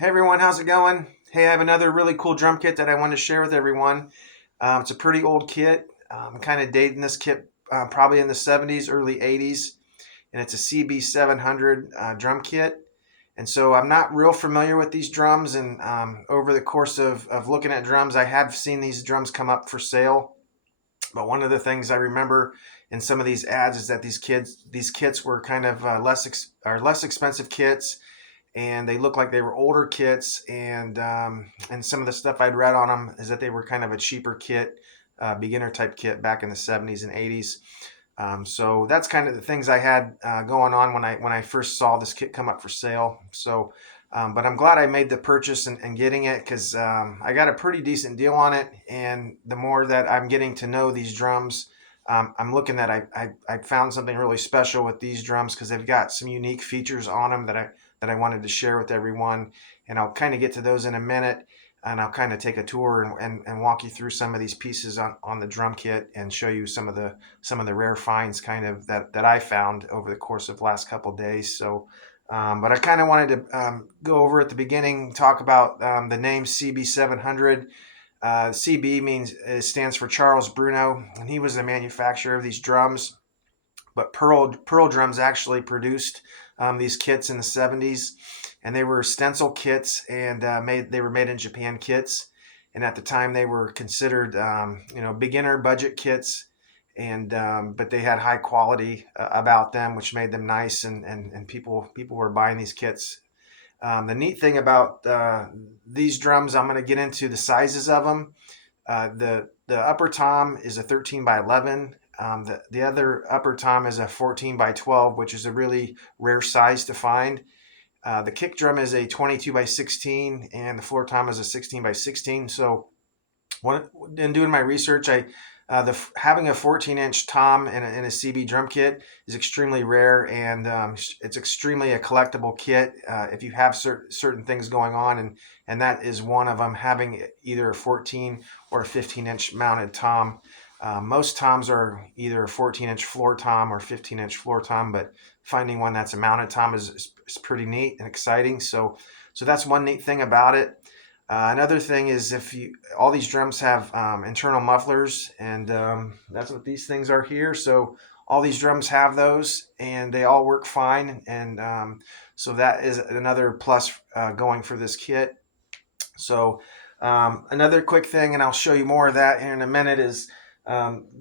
Hey everyone, how's it going? Hey, I have another really cool drum kit that I want to share with everyone. It's a pretty old kit. Kind of dating this kit probably in the 70s, early 80s, and it's a CB700 drum kit. And so I'm not real familiar with these drums, and over the course of looking at drums, I have seen these drums come up for sale. But one of the things I remember in some of these ads is that these kits were kind of less expensive kits, and they looked like they were older kits. And some of the stuff I'd read on them is that they were kind of a cheaper kit, beginner type kit back in the 70s and 80s. So that's kind of the things I had going on when I first saw this kit come up for sale. But I'm glad I made the purchase and getting it because I got a pretty decent deal on it. And the more that I'm getting to know these drums, I'm looking that I found something really special with these drums because they've got some unique features on them that I wanted to share with everyone. And I'll kind of get to those in a minute. And I'll kind of take a tour and walk you through some of these pieces on the drum kit and show you some of the rare finds kind of that I found over the course of the last couple of days. But I kind of wanted to go over at the beginning, talk about the name CB700. CB stands for Charles Bruno, and he was the manufacturer of these drums. But Pearl Drums actually produced these kits in the 70s, and they were stencil kits, and they were made in Japan kits. And at the time, they were considered beginner budget kits, and but they had high quality about them, which made them nice, and people were buying these kits. The neat thing about these drums, I'm going to get into the sizes of them. The upper tom is a 13 by 11. The other upper tom is a 14 by 12, which is a really rare size to find. The kick drum is a 22 by 16, and the floor tom is a 16 by 16. So, in doing my research, having a 14-inch tom in a CB drum kit is extremely rare, and it's extremely a collectible kit if you have certain things going on, and that is one of them, having either a 14 or a 15-inch mounted tom. Most toms are either a 14-inch floor tom or 15-inch floor tom, but finding one that's a mounted tom is pretty neat and exciting. So that's one neat thing about it. Another thing is if you all these drums have internal mufflers, and that's what these things are here. So all these drums have those, and they all work fine. And so that is another plus going for this kit. So another quick thing, and I'll show you more of that here in a minute, is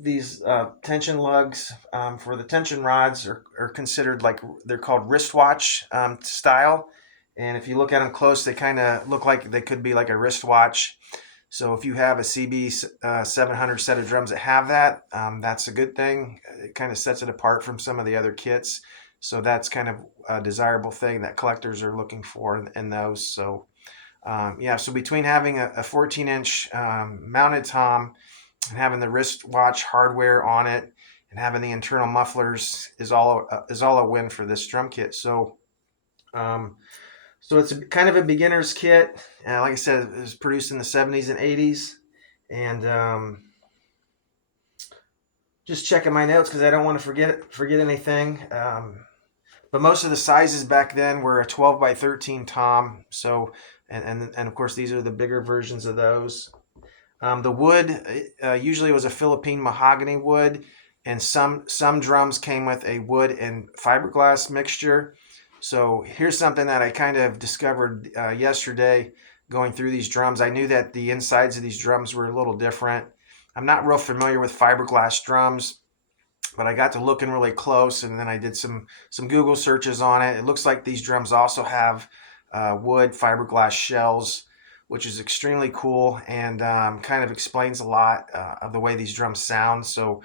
these tension lugs for the tension rods are considered like they're called wristwatch style. And if you look at them close, they kind of look like they could be like a wristwatch. So if you have a CB 700 set of drums that have that, that's a good thing. It kind of sets it apart from some of the other kits. So that's kind of a desirable thing that collectors are looking for in those. Yeah, so between having a 14-inch mounted tom and having the wristwatch hardware on it and having the internal mufflers is all a win for this drum kit. Um, so it's kind of a beginner's kit. Like I said, it was produced in the 70s and 80s. And just checking my notes because I don't want to forget anything. But most of the sizes back then were a 12 by 13 tom. So and of course these are the bigger versions of those. The wood usually was a Philippine mahogany wood, and some drums came with a wood and fiberglass mixture. So here's something that I kind of discovered yesterday going through these drums. I knew that the insides of these drums were a little different. I'm not real familiar with fiberglass drums, but I got to looking really close, and then I did some Google searches on it. It looks like these drums also have wood fiberglass shells, which is extremely cool, and kind of explains a lot of the way these drums sound. So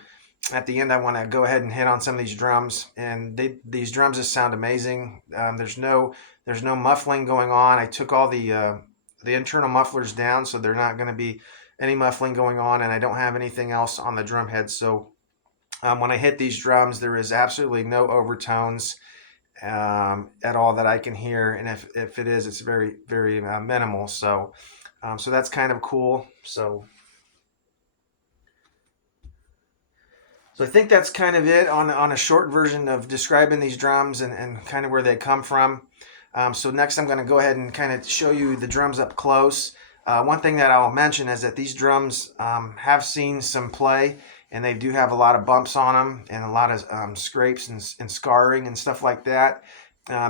at the end, I want to go ahead and hit on some of these drums, and these drums just sound amazing. There's no muffling going on. I took all the internal mufflers down, so they're not going to be any muffling going on, and I don't have anything else on the drum head. So when I hit these drums, there is absolutely no overtones at all that I can hear, and if it is, it's very very minimal. So that's kind of cool. So I think that's kind of it on a short version of describing these drums and kind of where they come from. So next I'm going to go ahead and kind of show you the drums up close. One thing that I'll mention is that these drums have seen some play, and they do have a lot of bumps on them and a lot of scrapes and scarring and stuff like that.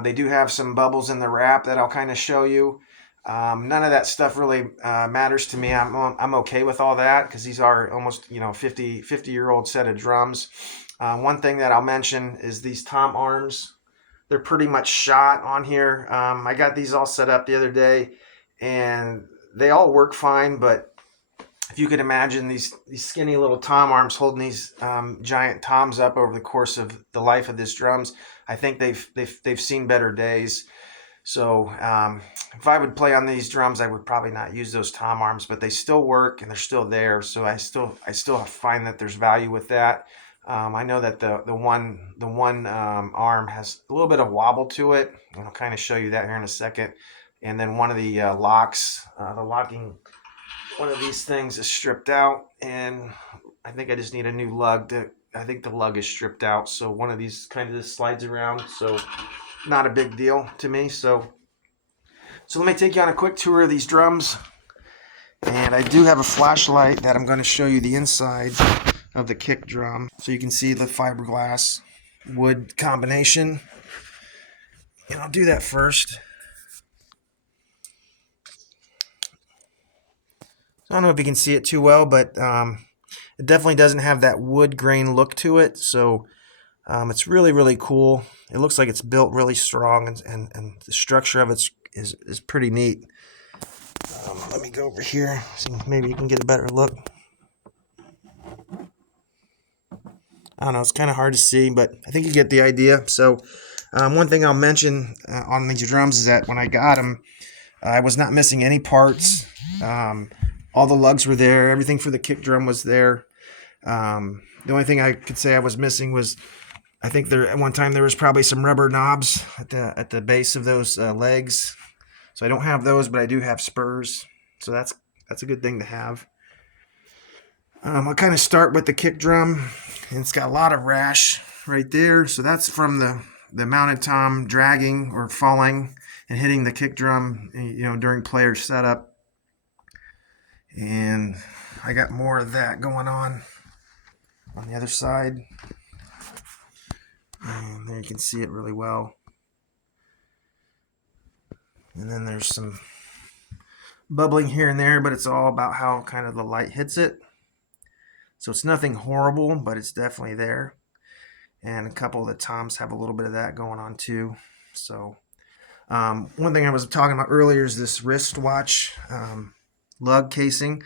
They do have some bubbles in the wrap that I'll kind of show you. None of that stuff really matters to me. I'm okay with all that because these are almost 50-year-old set of drums. One thing that I'll mention is these tom arms. They're pretty much shot on here. I got these all set up the other day, and they all work fine. But if you could imagine these skinny little tom arms holding these giant toms up over the course of the life of these drums, I think they've seen better days. So if I would play on these drums, I would probably not use those tom arms, but they still work and they're still there. So I still find that there's value with that. I know that the one arm has a little bit of wobble to it, and I'll kind of show you that here in a second. And then one of the locks, the locking one of these things is stripped out, and I think I just need a new lug. I think the lug is stripped out, so one of these kind of just slides around. So not a big deal to me. So let me take you on a quick tour of these drums. And I do have a flashlight that I'm going to show you the inside of the kick drum, so you can see the fiberglass wood combination. And I'll do that first. I don't know if you can see it too well, but it definitely doesn't have that wood grain look to it. So it's really, really cool. It looks like it's built really strong, and the structure of it is pretty neat. Let me go over here so maybe you can get a better look. I don't know, it's kind of hard to see, but I think you get the idea. So one thing I'll mention on these drums is that when I got them, I was not missing any parts. All the lugs were there. Everything for the kick drum was there. The only thing I could say I was missing was, I think at one time there was probably some rubber knobs at the base of those legs. So I don't have those, but I do have spurs. So that's a good thing to have. I'll kind of start with the kick drum, and it's got a lot of rash right there. So that's from the mounted tom dragging or falling and hitting the kick drum, during player setup. And I got more of that going on the other side. And there you can see it really well. And then there's some bubbling here and there, but it's all about how kind of the light hits it. So it's nothing horrible, but it's definitely there. And a couple of the toms have a little bit of that going on too. So one thing I was talking about earlier is this wristwatch lug casing.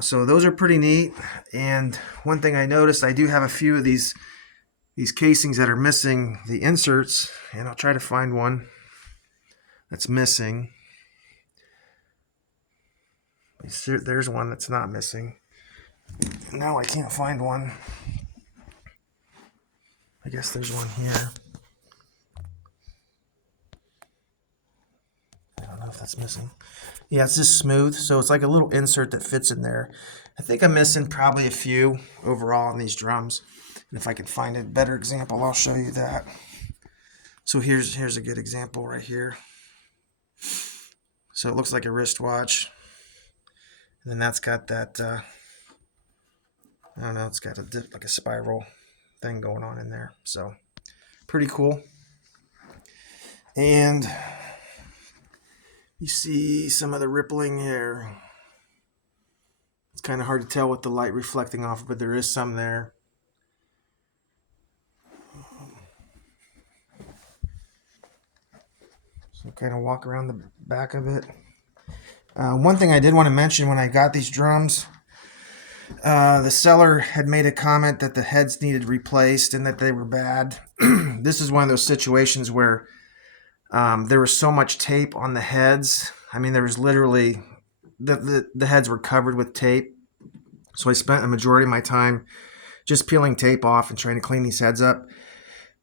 So those are pretty neat. And one thing I noticed, I do have a few of these casings that are missing the inserts, and I'll try to find one that's missing. There's one that's not missing. Now I can't find one. I guess there's one here. I don't know if that's missing. Yeah, it's just smooth, so it's like a little insert that fits in there. I think I'm missing probably a few overall on these drums. And if I can find a better example, I'll show you that. So here's a good example right here. So it looks like a wristwatch. And then that's got that, I don't know, it's got like a spiral thing going on in there. So pretty cool. And you see some of the rippling here. It's kind of hard to tell with the light reflecting off, but there is some there. So kind of walk around the back of it. One thing I did want to mention when I got these drums, the seller had made a comment that the heads needed replaced and that they were bad. This is one of those situations where there was so much tape on the heads. I mean, there was literally, the heads were covered with tape. So I spent a majority of my time just peeling tape off and trying to clean these heads up.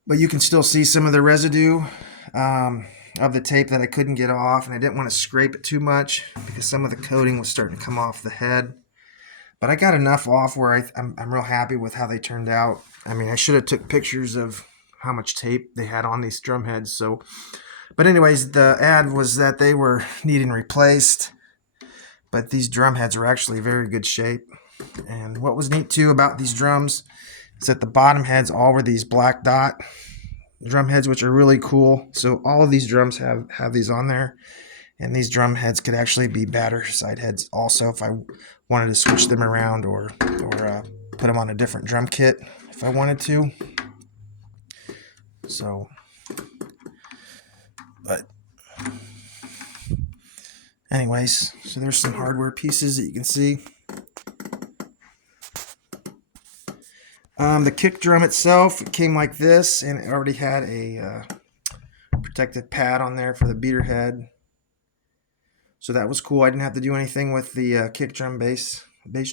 But you can still see some of the residue of the tape that I couldn't get off, and I didn't want to scrape it too much because some of the coating was starting to come off the head. But I got enough off where I'm real happy with how they turned out. I mean, I should have took pictures of how much tape they had on these drum heads. But But anyways, the ad was that they were needing replaced, but these drum heads are actually very good shape. And what was neat too about these drums is that the bottom heads all were these black dot drum heads, which are really cool. So all of these drums have these on there, and these drum heads could actually be batter side heads also if I wanted to switch them around or put them on a different drum kit if I wanted to. So, but anyways, so there's some hardware pieces that you can see. The kick drum itself, it came like this, and it already had a protective pad on there for the beater head. So that was cool. I didn't have to do anything with the kick drum bass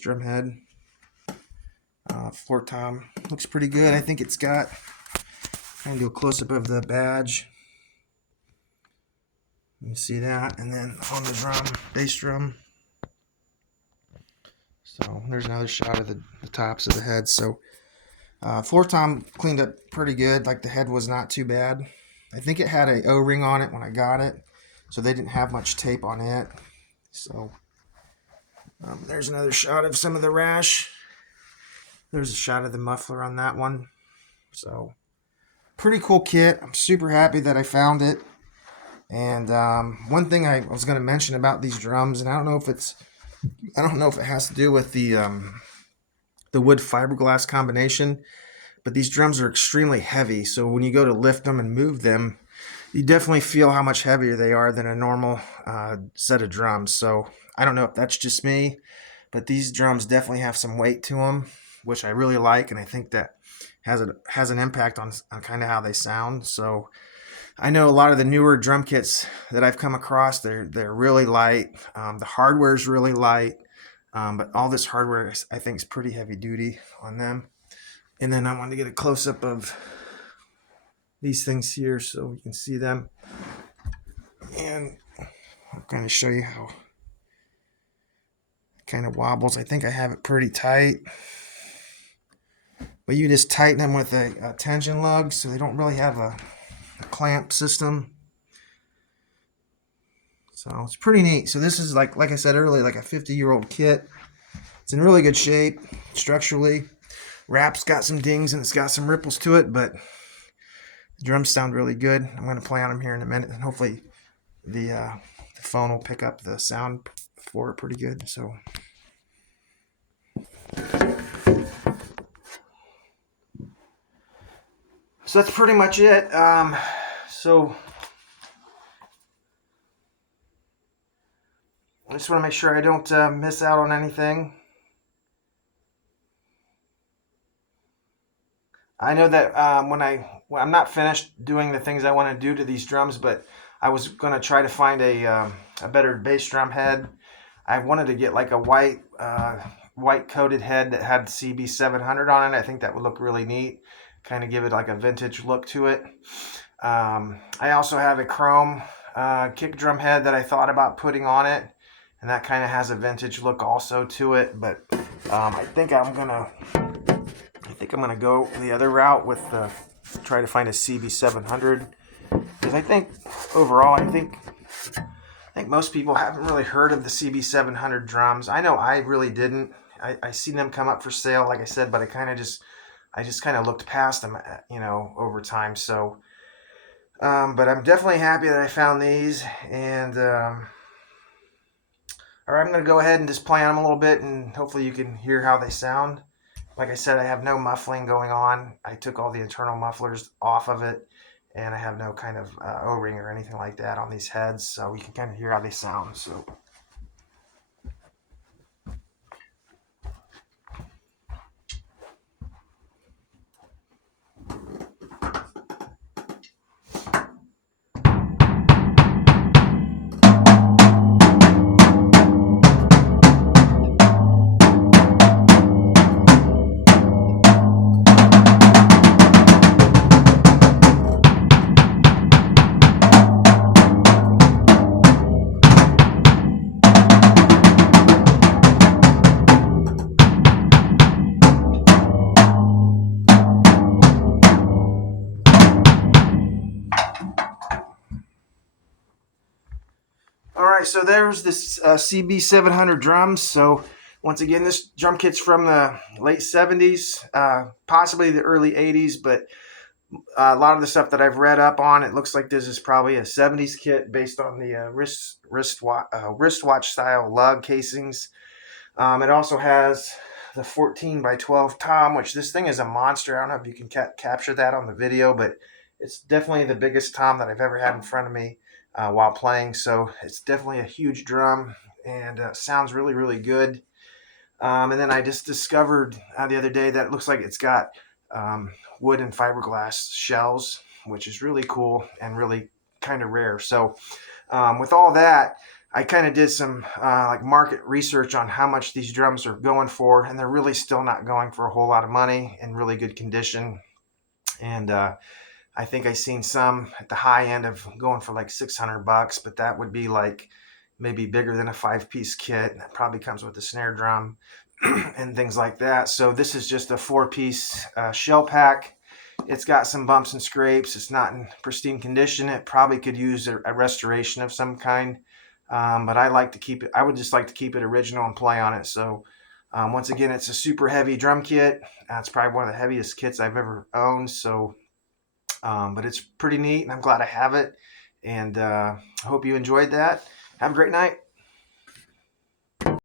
drum head. Floor tom looks pretty good. I think it's got, I'm going to do a close-up of the badge. You can see that. And then on the drum, bass drum. So there's another shot of the tops of the heads. So floor tom cleaned up pretty good. Like the head was not too bad. I think it had a O-ring on it when I got it, so they didn't have much tape on it. So there's another shot of some of the rash. There's a shot of the muffler on that one. So pretty cool kit. I'm super happy that I found it. And one thing I was going to mention about these drums, and I don't know if it has to do with the wood fiberglass combination, but these drums are extremely heavy. So when you go to lift them and move them, you definitely feel how much heavier they are than a normal set of drums. So I don't know if that's just me, but these drums definitely have some weight to them, which I really like, and I think that has an impact on kind of how they sound. So I know a lot of the newer drum kits that I've come across, they're really light. The hardware is really light, but all this hardware I think is pretty heavy duty on them. And then I wanted to get a close-up of these things here so you can see them. And I'm going to show you how it kind of wobbles. I think I have it pretty tight. But you just tighten them with a tension lug so they don't really have a clamp system. So it's pretty neat. So this is like I said earlier, like a 50-year-old kit. It's in really good shape structurally. Wrap's got some dings and it's got some ripples to it, but the drums sound really good. I'm going to play on them here in a minute, and hopefully the phone will pick up the sound for it pretty good. So that's pretty much it. So I just want to make sure I don't miss out on anything. I know that when I'm not finished doing the things I want to do to these drums, but I was going to try to find a better bass drum head. I wanted to get like a white coated head that had CB700 on it. I think that would look really neat. Kind of give it like a vintage look to it. I also have a chrome kick drum head that I thought about putting on it, and that kind of has a vintage look also to it. But I think I'm gonna go the other route with try to find a CB700, because I think overall I think most people haven't really heard of the CB700 drums. I know I really didn't. I seen them come up for sale, like I said, but I just kind of looked past them, over time. So, but I'm definitely happy that I found these. And all right, I'm going to go ahead and just play on them a little bit, and hopefully you can hear how they sound. Like I said, I have no muffling going on. I took all the internal mufflers off of it, and I have no kind of O-ring or anything like that on these heads, so you can kind of hear how they sound. So. right, so there's this CB 700 drums. So once again, this drum kit's from the late 70s, possibly the early 80s, but a lot of the stuff that I've read up on, it looks like this is probably a 70s kit based on the wristwatch style lug casings. It also has the 14 by 12 tom, which this thing is a monster. I don't know if you can capture that on the video, but it's definitely the biggest tom that I've ever had in front of me while playing. So it's definitely a huge drum and sounds really, really good. And then I just discovered the other day that it looks like it's got wood and fiberglass shells, which is really cool and really kind of rare. So with all that, I kind of did some like market research on how much these drums are going for, and they're really still not going for a whole lot of money in really good condition. And I think I seen some at the high end of going for like $600, but that would be like maybe bigger than a 5-piece kit. And that probably comes with a snare drum and things like that. So this is just a 4-piece shell pack. It's got some bumps and scrapes. It's not in pristine condition. It probably could use a restoration of some kind. But I like to keep it. I would just like to keep it original and play on it. So once again, it's a super heavy drum kit. It's probably one of the heaviest kits I've ever owned. So, but it's pretty neat, and I'm glad I have it. And I hope you enjoyed that. Have a great night.